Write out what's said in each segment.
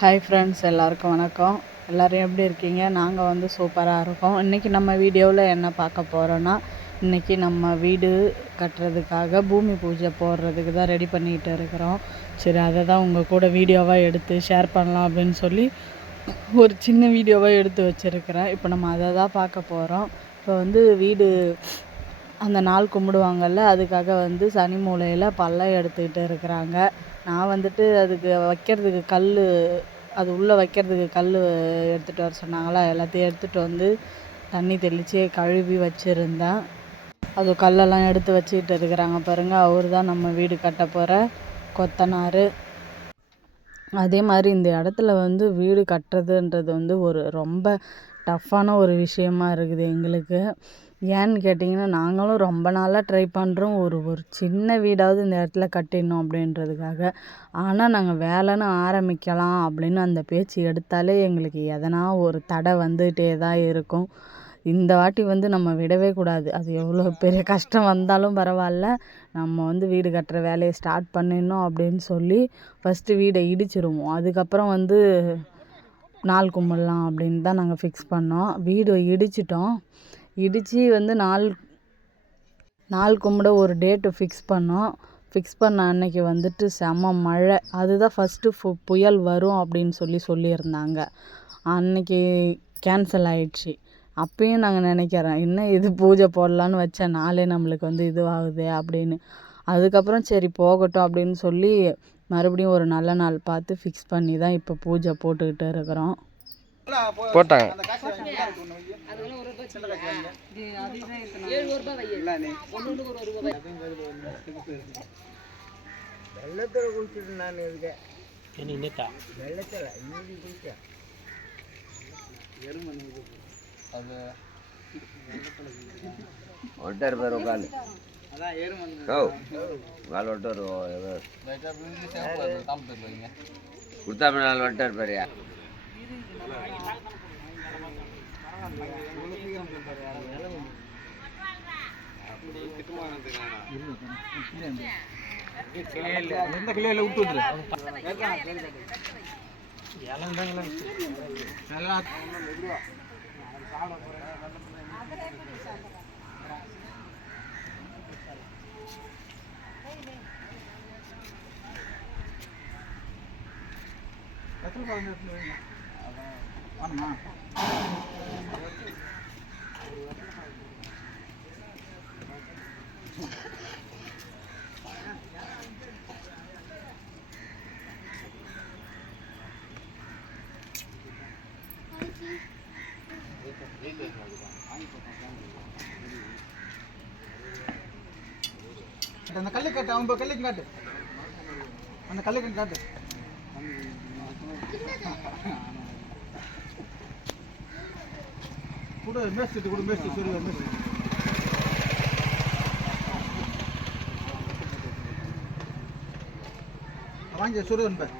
Hi friends, எல்லாருக்கும் வணக்கம். எல்லோரும் எப்படி இருக்கீங்க? நாங்கள் வந்து சூப்பராக இருக்கோம். இன்றைக்கி நம்ம வீடியோவில் என்ன பார்க்க போகிறோன்னா, இன்றைக்கி நம்ம வீடு கட்டுறதுக்காக பூமி பூஜை போடுறதுக்கு தான் ரெடி பண்ணிகிட்டு இருக்கிறோம். சரி, அதை தான் உங்கள் கூட வீடியோவாக எடுத்து ஷேர் பண்ணலாம் அப்படின்னு சொல்லி ஒரு சின்ன வீடியோவாக எடுத்து வச்சுருக்கிறேன். இப்போ நம்ம அதை தான் பார்க்க போகிறோம். இப்போ வந்து வீடு அந்த நாள் கும்பிடுவாங்கள்ல, அதுக்காக வந்து சனி மூலையில் பள்ளம் எடுத்துக்கிட்டு இருக்கிறாங்க. நான் வந்துட்டு அதுக்கு வைக்கிறதுக்கு அது உள்ளே வைக்கிறதுக்கு கல் எடுத்துகிட்டு வர சொன்னாங்களா, எல்லாத்தையும் எடுத்துகிட்டு வந்து தண்ணி தெளித்து கழுவி வச்சுருந்தேன். அது கல்லெல்லாம் எடுத்து வச்சுக்கிட்டு இருக்கிறாங்க பாருங்கள். அவர் தான் நம்ம வீடு கட்ட போகிற கொத்தனார். அதே மாதிரி இந்த இடத்துல வந்து வீடு கட்டுறதுன்றது வந்து ஒரு ரொம்ப டஃப்பான ஒரு விஷயமா இருக்குது எங்களுக்கு. ஏன்னு கேட்டிங்கன்னா, நாங்களும் ரொம்ப நாளாக ட்ரை பண்ணுறோம் ஒரு சின்ன வீடாவது இந்த இடத்துல கட்டிடணும் அப்படின்றதுக்காக. ஆனால் நாங்கள் வேலைன்னு ஆரம்பிக்கலாம் அப்படின்னு அந்த பேச்சு எடுத்தாலே எங்களுக்கு எதனா ஒரு தடை வந்துகிட்டே தான் இருக்கும். இந்த வாட்டி வந்து நம்ம விடவே கூடாது. அது எவ்வளோ பெரிய கஷ்டம் வந்தாலும் பரவாயில்ல, நம்ம வந்து வீடு கட்டுற வேலையை ஸ்டார்ட் பண்ணிடணும் அப்படின்னு சொல்லி ஃபஸ்ட்டு வீடை இடிச்சிருவோம். அதுக்கப்புறம் வந்து நாள் கும்பிடலாம் அப்படின்னு தான் நாங்கள் ஃபிக்ஸ் பண்ணோம். வீடு இடிச்சிட்டோம். இடித்து வந்து நாள் கும்பிட ஒரு டேட்டு ஃபிக்ஸ் பண்ணோம். ஃபிக்ஸ் பண்ண அன்னைக்கு வந்துட்டு செம்ம மழை. அதுதான் ஃபஸ்ட்டு புயல் வரும் அப்படின்னு சொல்லியிருந்தாங்க. அன்னைக்கு கேன்சல் ஆகிடுச்சி. அப்பயும் நாங்கள் நினைக்கிறோம், என்ன இது பூஜை போடலான்னு வச்ச நாளே நம்மளுக்கு வந்து இதுவாகுது அப்படின்னு. அதுக்கப்புறம் சரி போகட்டும் அப்படின்னு சொல்லி மறுபடியும் ஒரு நல்ல நாள் பார்த்து ஃபிக்ஸ் பண்ணி தான் இப்போ பூஜை போட்டுக்கிட்டு இருக்கிறோம். போட்டாங்க. ஒட்டார் பேர் உட்காந்து ஒட்டார் குர்த்தா நாள் ஒட்டார் பேரியா கிளியில விட்டு அந்த கல்லு காட்டு, அவங்க கல்லுக்கு காட்டு, அந்த கல்லுக்கு காட்டு. கூட மேஸ்திட்டு கூட மேஸ்தி சரி மேஸ்தி வாங்கி சுருவன் பேர்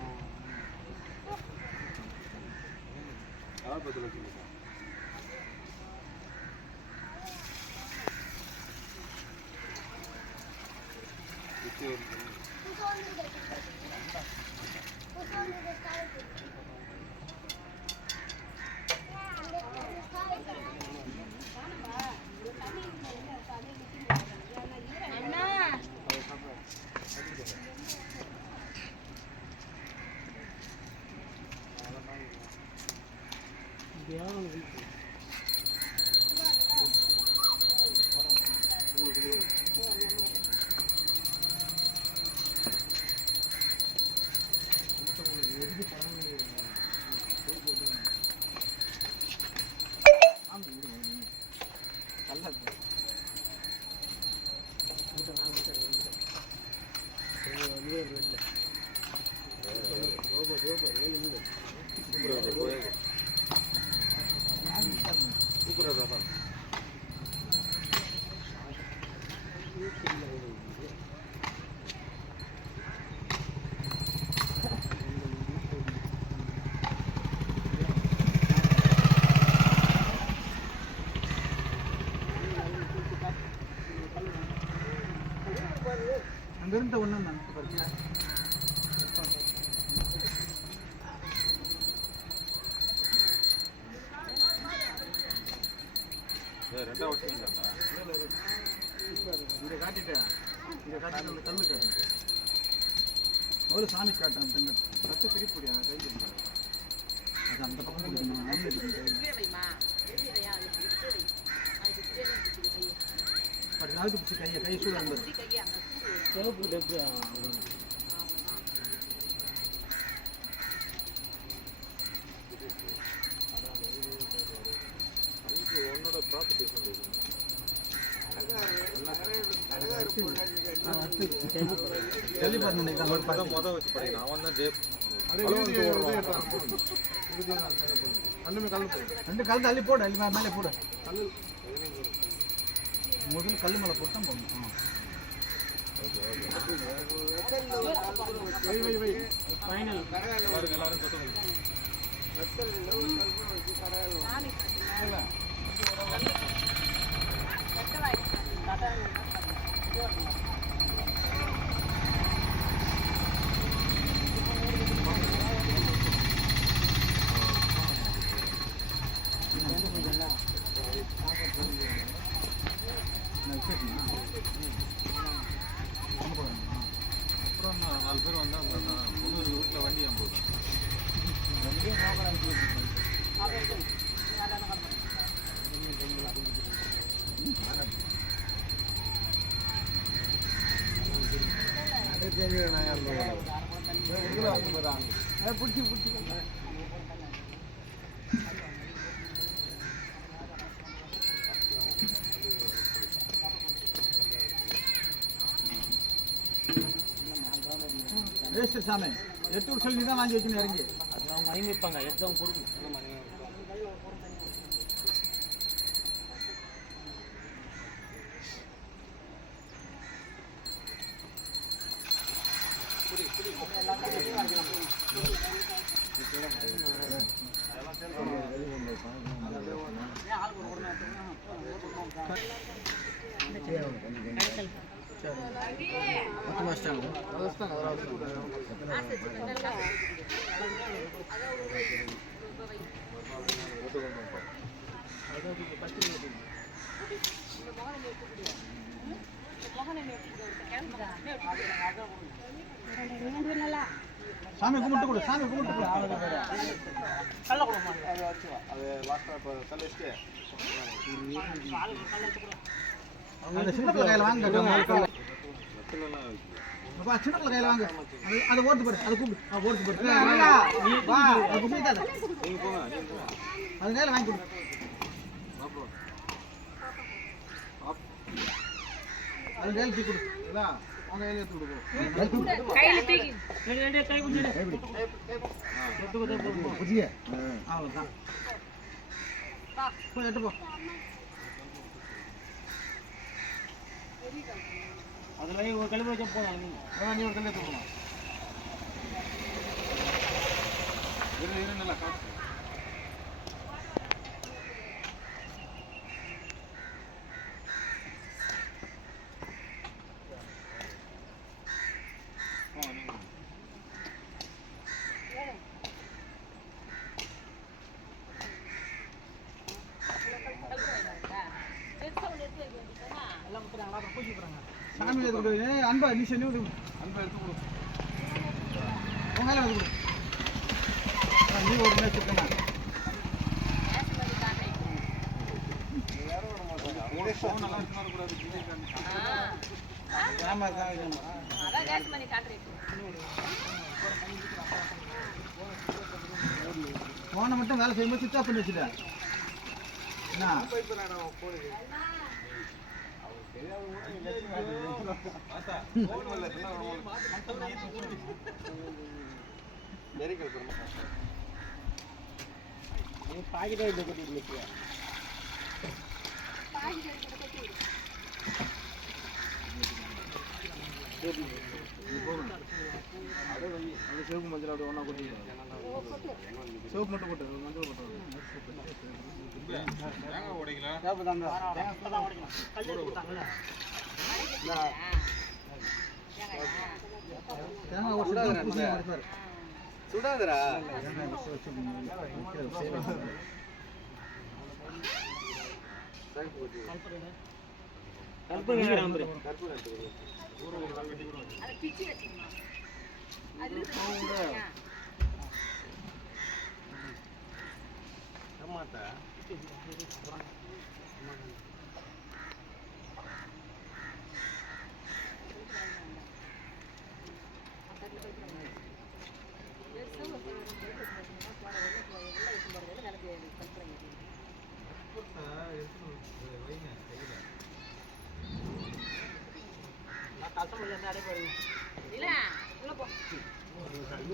அங்கிருந்த ஒன்று இதை காட்டிட்டேன், இதை காட்டிட்டு அந்த கல்லு காட்டு. முதல்ல சாமி காட்டும் அப்படிங்க. சத்து பிரிப்படியா கை கொடுங்க. அது அந்த பக்கம் கொடுக்கணும். நாளைக்கு பிடிச்சி கை சூழ உன்னோட ப்ராப்பர்ட்டி ரெண்டு கல் தள்ளி போடு, அள்ளி மேலே போடு. கல் முதல்ல கல் மேலே போட்டு தான் போடணும். ஃபைனல் எல்லாரும் அப்புறம் 4 பேர் வந்தால் முன்னூறு வீட்டில் வண்டி அம்போது பிடிச்சி வேஸ்ட்டு சாமி. 8 சொல்லி நீ தான் வாங்கி வச்சுன்னு இறங்கி. அது அவங்க மணிமிப்பாங்க, எடுத்தவங்க கொடுக்கும். சாமி கும்பிட்டு கொடு, சாமி கும்பிட்டு கொடு. கல்ல கொடு மாட்டேன். அது வச்சு அது லாஸ்டா இப்ப கல்ல வச்சிட்டு அந்த சின்ன கையில வாங்க. அப்பா சின்ன கையில வாங்க. அது ஓட்டு பாரு, அது கூப்பிடு. ஓட்டு பாரு. நீ வா, அது கூப்பிடாத. நீங்க போங்க, நீங்க போங்க. அது கையில வாங்கி கொடு. அது கையில தூக்கி கொடு. இல்ல அவங்க கையில எடுத்து கொடு. கையில தூக்கி. ரெண்டு கை புடிச்சு. புடிங்க. அவ்வளவுதான். போ எடுத்து போ. அதுல ஒரு கழுவு வச்சா போலாம். நீ ஒரு கல்லை தூக்கணும். இரு நல்லா காட்டு. சாமி எடுத்து கொடு. அன்பா நீ செஞ்சு விடு. அன்பா எடுத்து கொடு. உங்களால வந்து கொடு. நீ ஒரு மேட்ச் இருக்கா? ஃபோன் நல்லா இருக்கணும் கூடாது. ஆமா சார். அதான் கேஸ் பண்ணி காட்றேன். ஃபோனை மட்டும் வேலை செய்யும்போது சுவிட்ச் ஆஃப் பண்ணி வச்சுட்டா. என்ன? சிவப்பு மஞ்சள் அப்படி ஒன்றா கொட்டி சிவப்பு மட்டும் போட்டு மஞ்சள் போட்டு சுடாதரா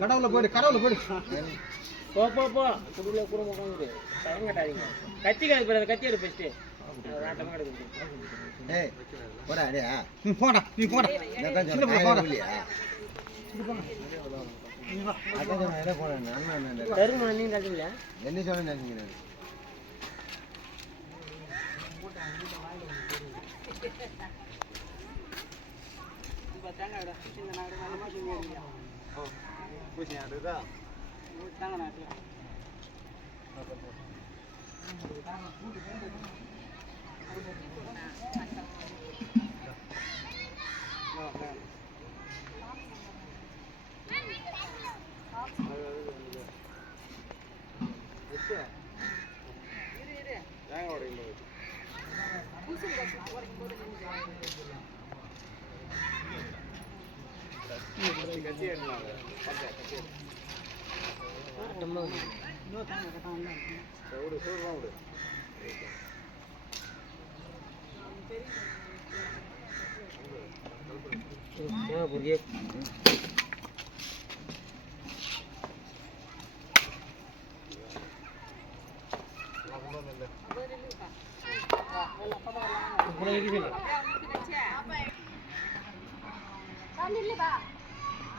கடவுள போடு போ போ போ குடுல கூட உட்கார்ந்து டைம் கட்டாதீங்க கத்தி கழுப்பு கத்தி எடு ஃபர்ஸ்ட் ராட்டமா எடுங்க ஏய் போடா டேய் நீ போடா நான் தான் சொல்றேன் போடா இல்லையா அதான் நான் என்ன போறேன் நான் தருமா நீ கட்டல என்ன சொல்றேன் நினைக்கிறேன் பூசி அதுதா தாங்க நாட்டில்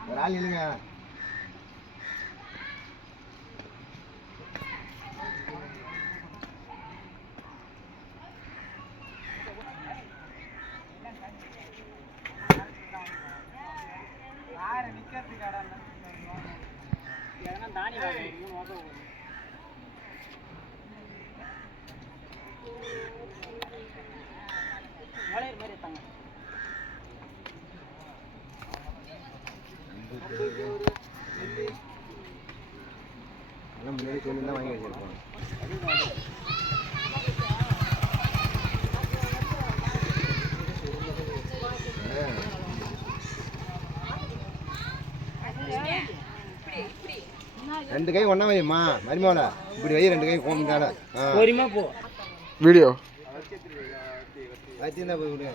ஒரு ஆள் இல்லைங்க முன்னாடி சொல்லி தான் வாங்கி வச்சிருக்கோம் ரெண்டு கை ஒன்றா வைமா மரிமாவில் இப்படி வை ரெண்டு கை கோமிட்டால போ வீடியோ வச்சுருந்தா போய் விடுங்க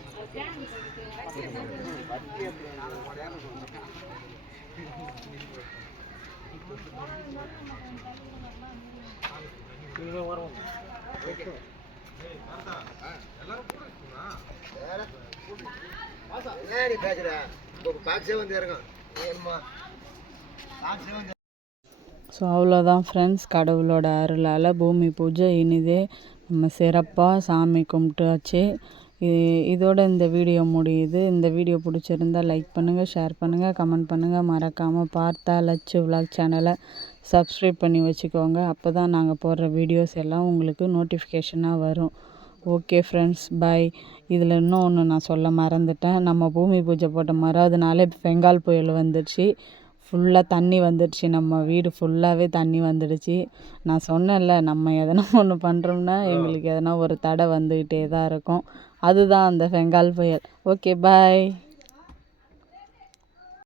பேசுற பாக்ஸே வந்து இறங்கும் ஏம்மா பாக்ஸே வந்து. ஸோ அவ்வளோதான் ஃப்ரெண்ட்ஸ், கடவுளோட அருளால் பூமி பூஜை இனிதே நம்ம சிறப்பாக சாமி கும்பிட்டாச்சு. இதோட இந்த வீடியோ முடியுது. இந்த வீடியோ பிடிச்சிருந்தால் லைக் பண்ணுங்கள், ஷேர் பண்ணுங்கள், கமெண்ட் பண்ணுங்கள். மறக்காமல் பார்த்தா லட்சு விலாக் சேனலை சப்ஸ்கிரைப் பண்ணி வச்சுக்கோங்க. அப்போ தான் நாங்கள் போடுற வீடியோஸ் எல்லாம் உங்களுக்கு நோட்டிஃபிகேஷனாக வரும். ஓகே ஃப்ரெண்ட்ஸ், பாய். இதில் இன்னும் ஒன்று நான் சொல்ல மறந்துட்டேன். நம்ம பூமி பூஜை போட்ட மறாவது நாளே பெங்கால் புயல் வந்துடுச்சு. ஃபுல்லாக தண்ணி வந்துடுச்சு, நம்ம வீடு ஃபுல்லாகவே தண்ணி வந்துடுச்சு. நான் சொன்னேன்ல, நம்ம எதனா ஒன்று பண்ணுறோம்னா எங்களுக்கு எதனா ஒரு தடை வந்துக்கிட்டே தான் இருக்கும். அதுதான் அந்த பெங்கால் புயல். ஓகே, பாய்.